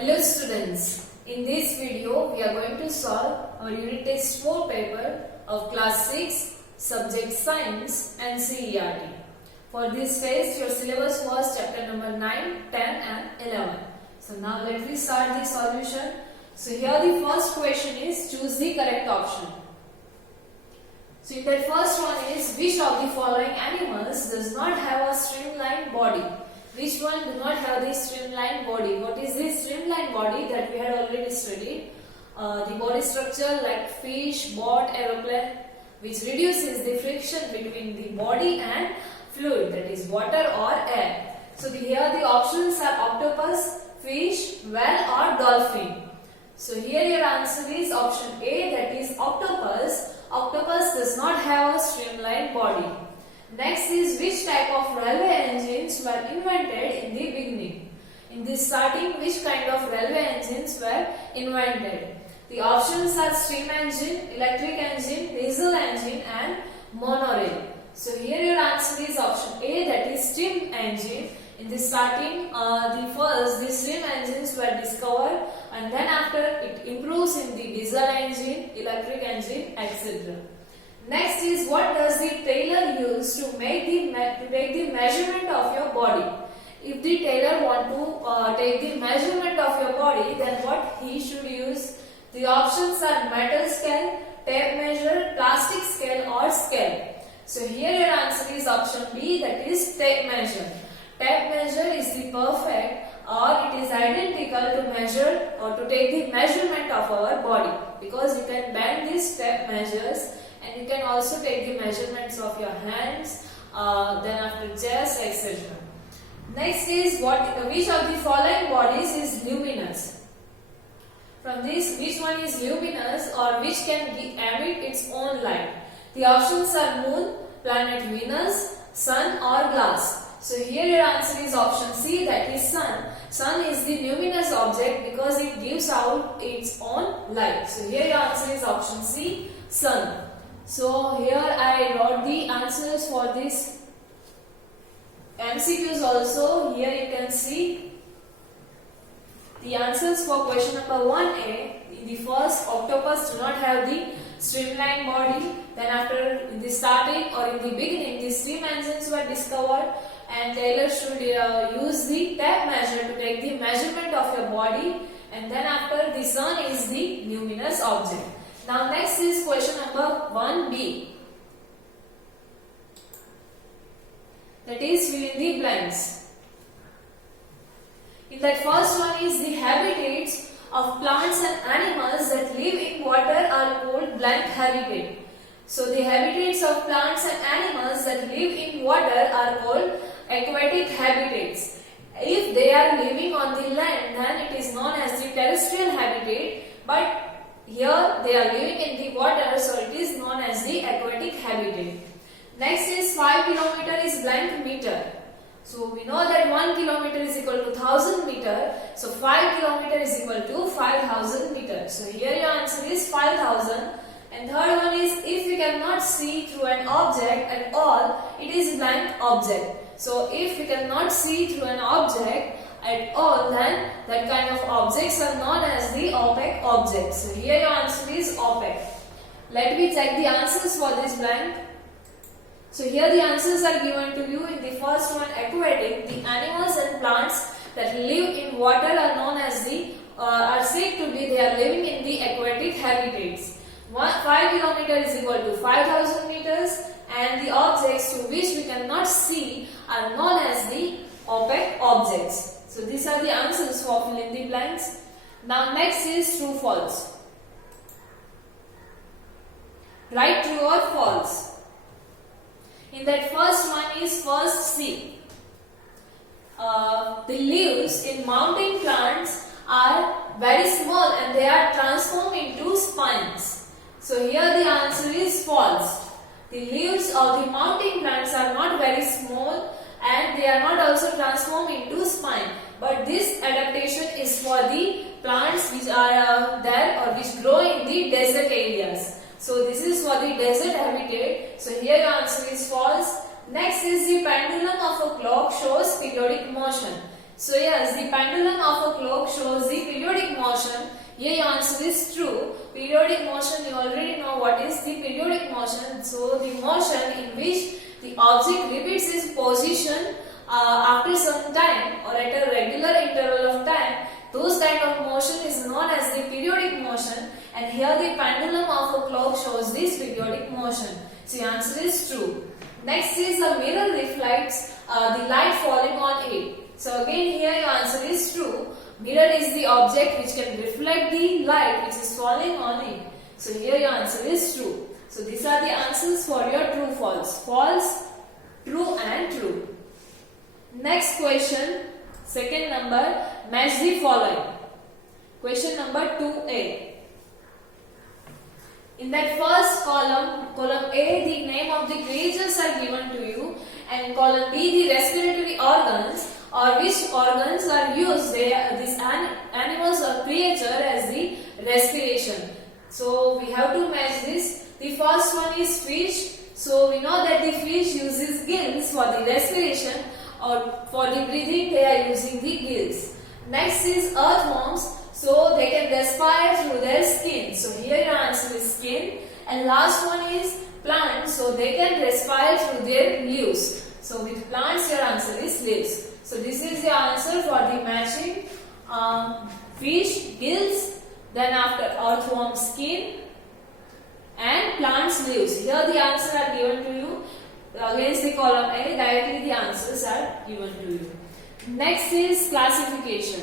Hello students, in this video we are going to solve our unit test 4 paper of class 6 subject science and CERT. For this phase your syllabus was chapter number 9, 10 and 11. So now let me start the solution. So here the first question is choose the correct option. So in that first one is which of the following animals does not have a streamlined body? Which one do not have the streamlined body? What is this streamlined body that we had already studied? The body structure like fish, boat, aeroplane, which reduces the friction between the body and fluid, that is water or air. So here the options are octopus, fish, whale or dolphin. So here your answer is option A, that is octopus. Octopus does not have a streamlined body. Next is which type of railway engines were invented in the beginning? In this starting, which kind of railway engines were invented? The options are steam engine, electric engine, diesel engine and monorail. So here your answer is option A, that is steam engine. In this starting, the steam engines were discovered and then after it improves in the diesel engine, electric engine, etc. Next is what does the tailor use to take the measurement of your body? If the tailor want to take the measurement of your body, then what he should use? The options are metal scale, tape measure, plastic scale or scale. So here your answer is option B, that is tape measure. Tape measure is the perfect or it is identical to measure or to take the measurement of our body, because you can bend these tape measures and you can also take the measurements of your hands, then after chest, etc. Next is which of the following bodies is luminous? From this, which one is luminous or which can emit its own light? The options are moon, planet Venus, sun or glass. So here your answer is option C, that is sun. Sun is the luminous object because it gives out its own light. So here your answer is option C, sun. So here I wrote the answers for this MCQs also. Here you can see the answers for question number 1A. In the first, octopus do not have the streamlined body. Then after in the starting or in the beginning, the steam engines were discovered and tailor should use the tape measure to take the measurement of your body. And then after, the sun is the luminous object. Now next is question number 1B. That is fill in the blanks. In that first one is the habitats of plants and animals that live in water are called blank habitat. So the habitats of plants and animals that live in water are called aquatic habitats. If they are living on the land, then it is known as the terrestrial habitat, but here they are living in the water, so it is known as the aquatic habitat. Next is 5 km is blank meter. So we know that 1 km is equal to 1000 meter. So 5 km is equal to 5000 meters. So here your answer is 5000. And third one is if we cannot see through an object at all, it is blank object. So if we cannot see through an object at all, then that kind of objects are known as the opaque objects. So here your answer is opaque. Let me check the answers for this blank. So here the answers are given to you. In the first one, aquatic, the animals and plants that live in water are known as are said to be they are living in the aquatic habitats. 5 km is equal to 5000 meters and the objects to which we cannot see are known as the opaque objects. So these are the answers for fill in the blanks. Now next is true false. Write true or false. In that first one is first C. The leaves in mountain plants are very small and they are transformed into spines. So here the answer is false. The leaves of the mountain plants are not very small and they are not also transformed into spine. But this adaptation is for the plants which are there or which grow in the desert areas. So this is for the desert habitat. So here your answer is false. Next is the pendulum of a clock shows periodic motion. So yes, the pendulum of a clock shows the periodic motion. Here your answer is true. Periodic motion, you already know what is the periodic motion. So the motion in which the object repeats its position after some time or at a regular interval of time, those kind of motion is known as the periodic motion, and here the pendulum of a clock shows this periodic motion. So the answer is true. Next is a mirror reflects the light falling on it. So again here your answer is true. Mirror is the object which can reflect the light which is falling on it. So here your answer is true. So these are the answers for your true false. False, true and true. Next question, second number, match the following. Question number 2A. In that first column, column A, the name of the creatures are given to you, and in column B, the respiratory organs or which organs are used. These animals or creature as the respiration. So we have to match this. The first one is fish. So we know that the fish uses gills for the respiration, or for the breathing they are using the gills. Next is earthworms. So they can respire through their skin. So here your answer is skin. And last one is plants. So they can respire through their leaves. So with plants your answer is leaves. So this is the answer for the matching fish, gills, then after earthworm skin and plants leaves. Here the answers are given to you. Against the column A, directly the answers are given to you. Next is classification.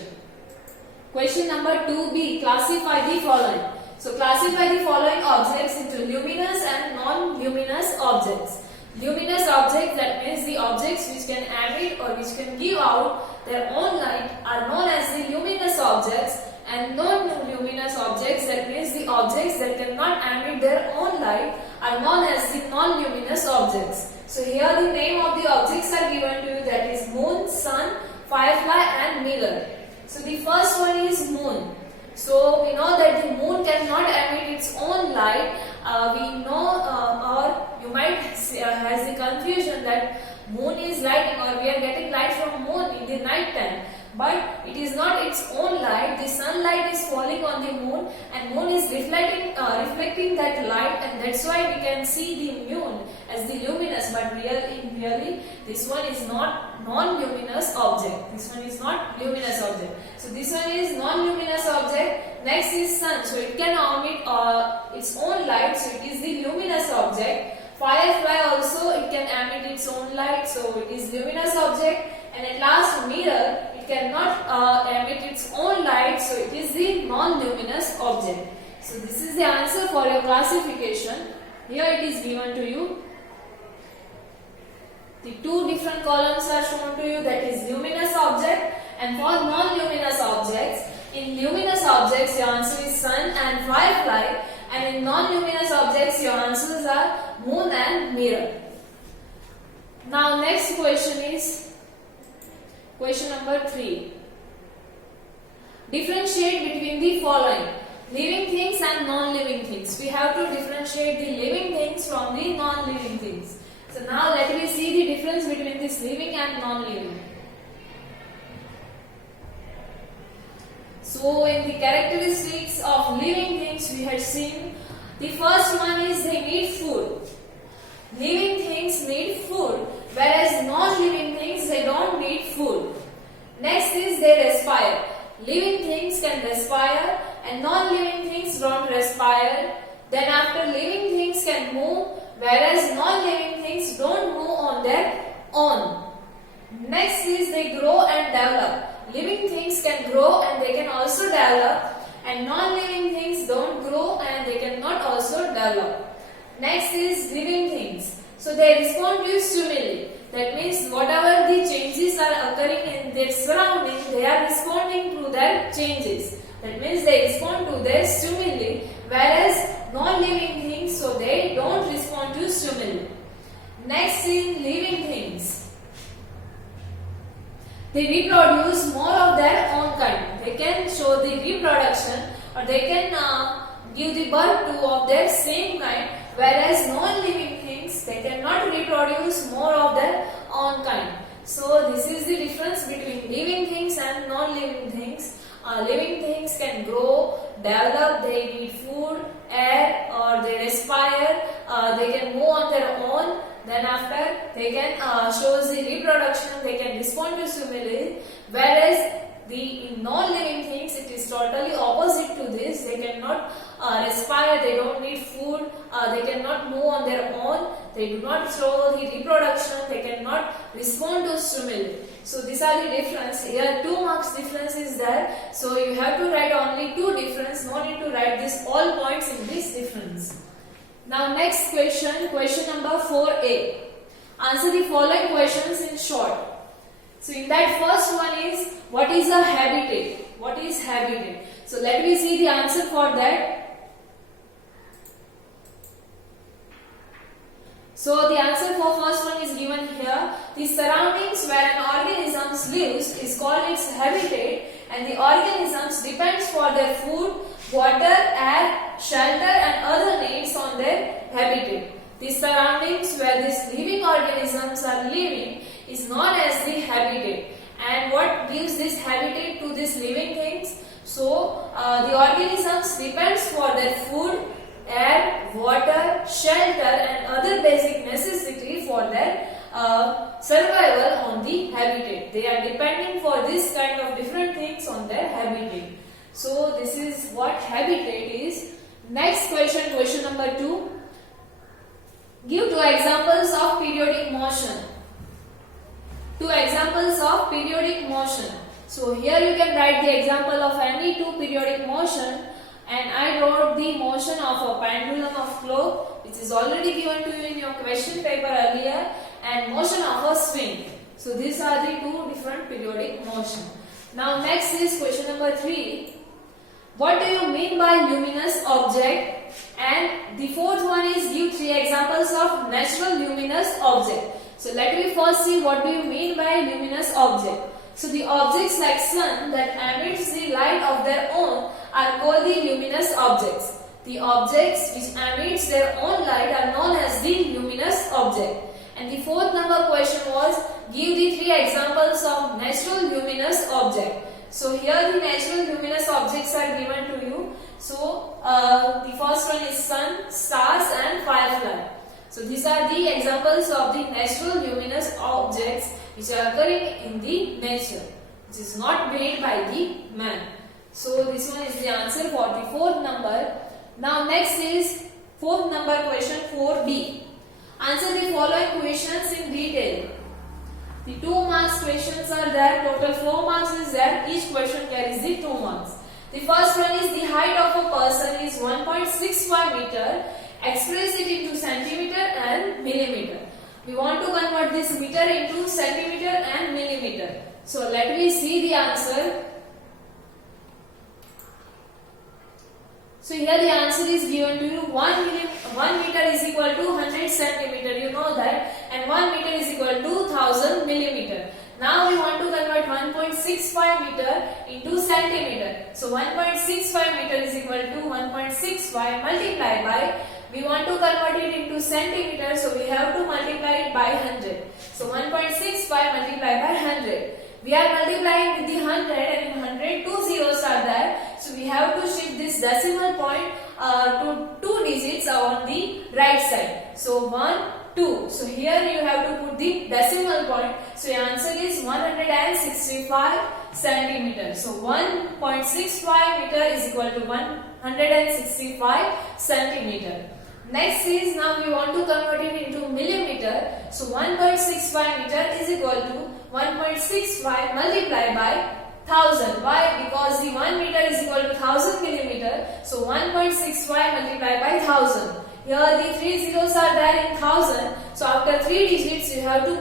Question number 2B, classify the following. So classify the following objects into luminous and non-luminous objects. Luminous objects, that means the objects which can emit or which can give out their own light, are known as the luminous objects, and non-luminous objects, that means the objects that cannot emit their own light, are known as the non-luminous objects. So here the name of the objects are given to you, that is moon, sun, firefly and mirror. So the first one is moon. So we know that the moon cannot emit its own light. We know, or you might has the confusion that moon is lighting, or we are getting light from moon in the night time. But it is not its own light. The sunlight is falling on the moon, and moon is reflecting that light, and that's why we can see the moon as the luminous. But really, this one is not non-luminous object. This one is not luminous object. So this one is non-luminous object. Next is sun. So it can emit its own light. So it is the luminous object. Firefly also, it can emit its own light. So it is luminous object. And at last, mirror, it cannot emit its own light, so it is the non-luminous object. So this is the answer for your classification. Here it is given to you. The two different columns are shown to you, that is luminous object and for non-luminous objects. In luminous objects your answer is sun and firefly, and in non-luminous objects your answers are moon and mirror. Now next question is question number 3. Differentiate between the following: living things and non-living things. We have to differentiate the living things from the non-living things. So now let me see the difference between this living and non-living. So in the characteristics of living things we had seen, the first one is they need food. Living things need food, whereas non-living things, they don't need food. Next is they respire. Living things can respire and non-living things don't respire. Then after, living things can move, whereas non-living things don't move on their own. Next is they grow and develop. Living things can grow and they can also develop, and non-living things don't grow and they cannot also develop. Next is living things. So they respond to stimuli. That means whatever the changes are occurring in their surroundings, they are responding to their changes. That means they respond to their stimuli, whereas non-living things, so they don't respond to stimuli. Next is living things. They reproduce more of their own kind. They can show the reproduction, or they can give the birth to of their same kind, whereas non-living things, they cannot reproduce more of their own kind. So this is the difference between living things and non-living things. Living things can grow, develop, they need food, air, or they respire, they can move on their own. Then after, they can show the reproduction, they can respond to stimuli. Whereas the non-living things, it is totally opposite to this. They cannot respire, they don't need food, they cannot move on their own, they do not show the reproduction, they cannot respond to stimuli. So these are the difference. Here 2 marks difference is there. So you have to write only 2 difference. No need to write this all points in this difference. Now next question, question number 4a. Answer the following questions in short. So in that first one is, what is a habitat? What is habitat? So let me see the answer for that. So the answer for first one is given here. The surroundings where an organism lives is called its habitat, and the organisms depends for their food, water, air, shelter and other needs on their habitat. The surroundings where these living organisms are living is known as the habitat. And what gives this habitat to these living things? So the organisms depends for their food, air, water, shelter and other basic necessity for their survival on the habitat. They are depending for this kind of different things on their habitat. So this is what habitat is. Next question, question number 2. Give 2 examples of periodic motion. 2 examples of periodic motion. So here you can write the example of any 2 periodic motion, and I wrote the motion of a pendulum of clock, which is already given to you in your question paper earlier, and motion of a swing. So these are the 2 different periodic motion. Now next is question number 3. What do you mean by luminous object? And the fourth one is, give 3 examples of natural luminous object. So let me first see what do you mean by luminous object. So the objects like sun that emits the light of their own are called the luminous objects. The objects which emits their own light are known as the luminous object. And the fourth number question was, give the 3 examples of natural luminous object. So here the natural luminous objects are given to you. So the first one is sun, stars and firefly. So these are the examples of the natural luminous objects which are occurring in the nature, which is not made by the man. So this one is the answer for the 4th number. Now next is 4th number question 4b. Answer the following questions in detail. The 2 marks questions are there. Total 4 marks is there. Each question carries the 2 marks. The first one is, the height of a person is 1.65 meter. Express it into centimeter and millimeter. We want to convert this meter into centimeter and millimeter. So let me see the answer. So here the answer is given to you. 1 meter is equal to 100 centimeter. You know that. And 1 meter is equal to 1000 millimeter. Now we want to convert 1.65 meter into centimeter. So 1.65 meter is equal to 1.65 multiplied by, we want to convert it into centimeter, so we have to multiply it by 100. So 1.65 multiplied by 100. We are multiplying with the 100 and in 100 2 zeros are there. So we have to shift this decimal point to 2 digits on the right side. So 1, 2. So here you have to put the decimal point. So your answer is 165 centimeters. So 1.65 meter is equal to 165 centimeter. Next is, now we want to convert it into millimeter. So 1.65 meter is equal to 1.65 multiplied by 1000. Why? Because the 1 meter is equal to 1000 millimeter. So 1.65 multiplied by 1000. Here the 3 zeros are there in 1000. So after 3 digits you have to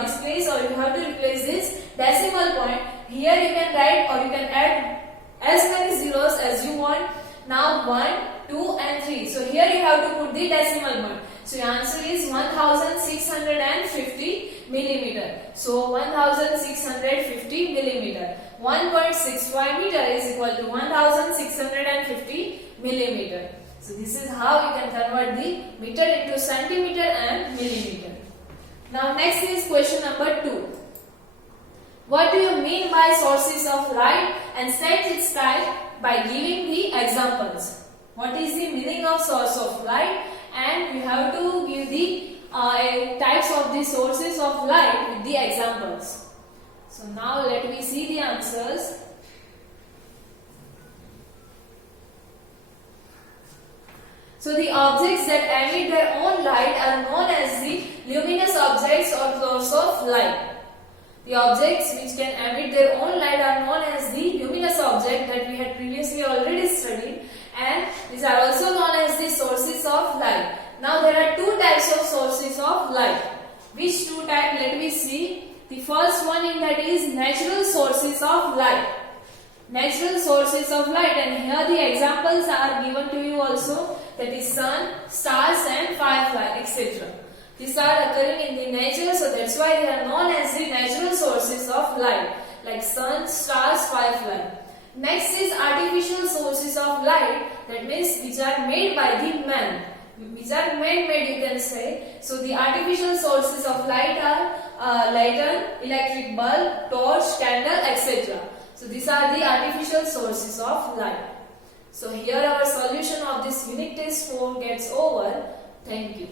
displace, or you have to replace this decimal point. Here you can write or you can add as many zeros as you want. Now 1, 2 and 3. So here you have to put the decimal point. So your answer is 1650 millimeter. So 1650 millimeter. 1.65 meter is equal to 1650 millimeter. So this is how you can convert the meter into centimeter and millimeter. Now next is question number 2. What do you mean by sources of of light and set its type by giving the examples. What is the meaning of source of light? And you have to give the types of the sources of light with the examples. So now let me see the answers. So the objects that emit their own light are known as the luminous objects or source of light. The objects which can emit their own light are known as the luminous object that we had previously already studied, and these are also known as the sources of light. Now there are two types of sources of light. Which two types? Let me see. The first one in that is natural sources of light. Natural sources of light, and here the examples are given to you also, that is sun, stars and firefly, etc. These are occurring in the nature, so that's why they are known as the natural sources of light, like sun, stars, firefly. Next is artificial sources of light, that means which are made by the man, which are man-made, you can say. So the artificial sources of light are lantern, electric bulb, torch, candle, etc. So these are the artificial sources of light. So here our solution of this unit test 4 gets over. Thank you.